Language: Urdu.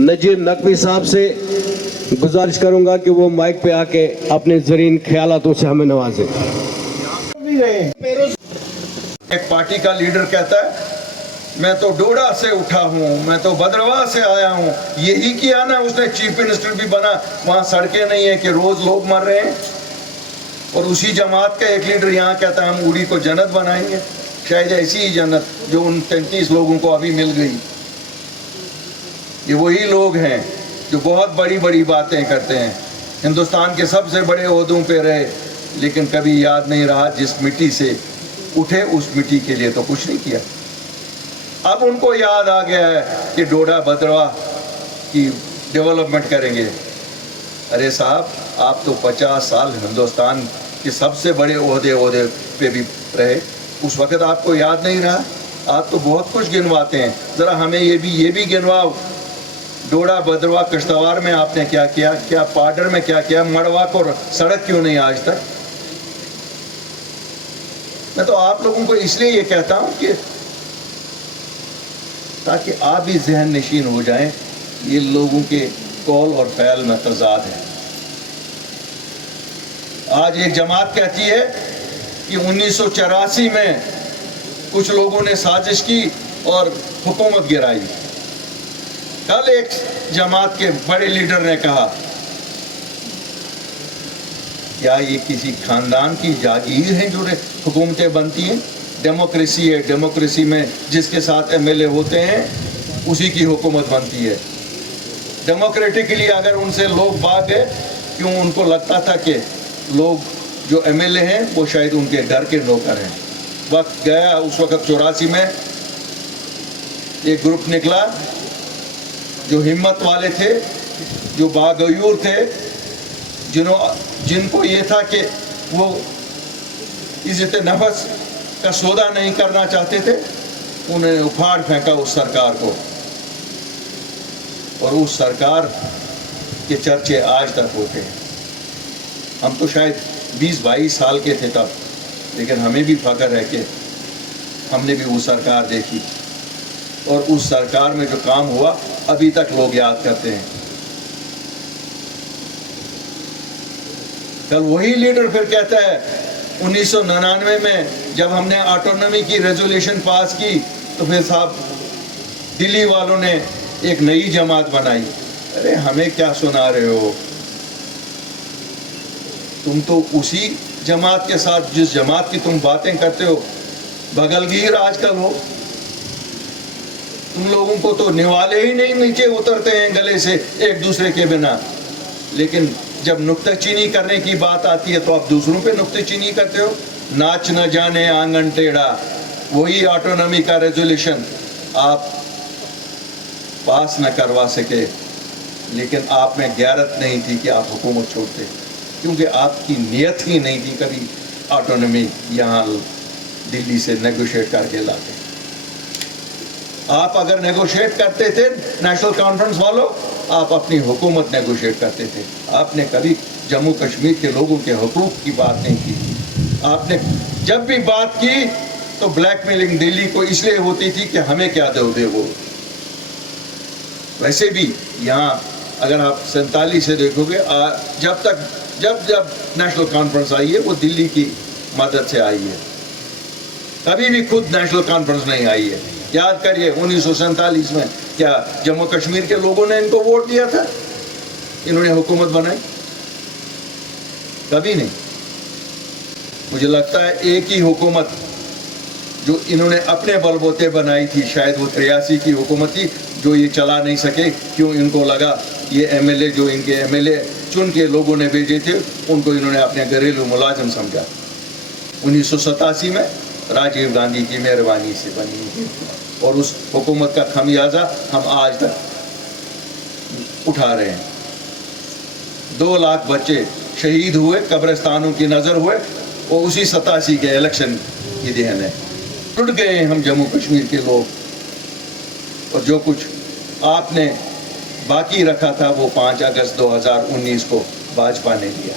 نذیر نقوی صاحب سے گزارش کروں گا کہ وہ مائک پہ آ کے اپنے زرین خیالاتوں سے ہمیں نوازیں۔ ایک پارٹی کا لیڈر کہتا ہے میں تو ڈوڈا سے اٹھا ہوں، میں تو بدرواہ سے آیا ہوں، یہی کیا نا اس نے چیف منسٹر بھی بنا، وہاں سڑکیں نہیں ہیں کہ روز لوگ مر رہے ہیں۔ اور اسی جماعت کا ایک لیڈر یہاں کہتا ہے ہم اوڑی کو جنت بنائیں گے، شاید ایسی ہی جنت جو ان 33 لوگوں کو ابھی مل گئی۔ یہ وہی لوگ ہیں جو بہت بڑی بڑی باتیں کرتے ہیں، ہندوستان کے سب سے بڑے عہدوں پہ رہے، لیکن کبھی یاد نہیں رہا جس مٹی سے اٹھے اس مٹی کے لیے تو کچھ نہیں کیا۔ اب ان کو یاد آ گیا ہے کہ ڈوڈا بدرواہ کی ڈیولپمنٹ کریں گے۔ ارے صاحب آپ تو 50 سال ہندوستان کے سب سے بڑے عہدے پہ بھی رہے، اس وقت آپ کو یاد نہیں رہا؟ آپ تو بہت کچھ گنواتے ہیں، ذرا ہمیں یہ بھی گنواؤ۔ ڈوڈا بدرواہ کشتواڑ میں آپ نے کیا کیا، کیا پاڈر میں کیا کیا، مڑوا کو سڑک کیوں نہیں آج تک؟ میں تو آپ لوگوں کو اس لیے یہ کہتا ہوں کہ تاکہ آپ بھی ذہن نشین ہو جائیں، یہ لوگوں کے قول اور فعل میں تضاد ہے۔ آج ایک جماعت کہتی ہے کہ 1984 میں کچھ لوگوں نے سازش کی اور حکومت گرائی۔ کل ایک جماعت کے بڑے لیڈر نے کہا کیا یہ کسی خاندان کی جاگیر ہے جو حکومتیں بنتی ہیں؟ ڈیموکریسی ہے، ڈیموکریسی میں جس کے ساتھ ایم ایل اے ہوتے ہیں اسی کی حکومت بنتی ہے۔ ڈیموکریٹکلی اگر ان سے لوگ بھاگ گئے، کیوں ان کو لگتا تھا کہ لوگ جو ایم ایل اے ہیں وہ شاید ان کے گھر کے نوکر ہیں۔ وقت گیا، اس وقت 84 میں ایک گروپ نکلا جو ہمت والے تھے، جو باغیور تھے، جن کو یہ تھا کہ وہ عزت نفس کا سودا نہیں کرنا چاہتے تھے، انہوں نے اکھاڑ پھینکا اس سرکار کو، اور اس سرکار کے چرچے آج تک ہوتے ہیں۔ ہم تو شاید 20-22 سال کے تھے تب، لیکن ہمیں بھی فخر ہے کہ ہم نے بھی وہ سرکار دیکھی، اور اس سرکار میں جو کام ہوا ابھی تک لوگ یاد کرتے ہیں۔ کل وہی لیڈر پھر کہتا ہے 1999 میں جب ہم نے آٹونومی کی ریزولیشن پاس کی تو پھر صاحب دلی والوں نے ایک نئی جماعت بنائی۔ ارے ہمیں کیا سنا رہے ہو؟ تم تو اسی جماعت کے ساتھ جس جماعت کی تم باتیں کرتے ہو بغل گیر آج کل ہو۔ تم لوگوں کو تو نوالے ہی نہیں نیچے اترتے ہیں گلے سے ایک دوسرے کے بنا، لیکن جب نکتہ چینی کرنے کی بات آتی ہے تو آپ دوسروں پہ نکتہ چینی کرتے ہو۔ ناچ نہ جانے آنگن ٹیڑھا، وہی آٹونومی کا ریزولیشن آپ پاس نہ کروا سکے، لیکن آپ میں غیرت نہیں تھی کہ آپ حکومت چھوڑتے، کیونکہ آپ کی نیت ہی نہیں تھی کبھی آٹونومی یہاں دلی سے نیگوشیٹ کر کے لاتے۔ آپ اگر نیگوشیٹ کرتے تھے نیشنل کانفرنس والوں، آپ اپنی حکومت نیگوشیٹ کرتے تھے۔ آپ نے کبھی جموں کشمیر کے لوگوں کے حقوق کی بات نہیں کی۔ آپ نے جب بھی بات کی تو بلیک میلنگ دلی کو اس لیے ہوتی تھی کہ ہمیں کیا دو گے وہ۔ ویسے بھی یہاں اگر آپ 47 سے دیکھو گے، جب نیشنل کانفرنس آئی ہے وہ دلی کی مدد سے آئی ہے، کبھی بھی خود نیشنل کانفرنس نہیں آئی ہے۔ یاد کریے 1947 میں کیا جموں کشمیر کے لوگوں نے ان کو ووٹ دیا تھا؟ انہوں نے حکومت بنائی؟ کبھی نہیں۔ مجھے لگتا ہے ایک ہی حکومت جو انہوں نے اپنے بل بوتے بنائی تھی، شاید وہ 83 کی حکومت تھی، جو یہ چلا نہیں سکے، کیوں؟ ان کو لگا یہ ایم ایل اے جو ان کے ایم ایل اے چن کے لوگوں نے بھیجے تھے ان کو انہوں نے اپنے گھریلو ملازم سمجھا۔ 1987 میں راجیو گاندھی کی مہربانی سے بنی تھی، اور اس حکومت کا خمیازہ ہم آج تک اٹھا رہے ہیں۔ 2 لاکھ بچے شہید ہوئے، قبرستانوں کی نظر ہوئے، اور اسی 87 کے الیکشن کی دہن ہے۔ ٹوٹ گئے ہیں ہم جموں کشمیر کے لوگ، اور جو کچھ آپ نے باقی رکھا تھا وہ 5 اگست 2019 کو بھاجپا نے دیا۔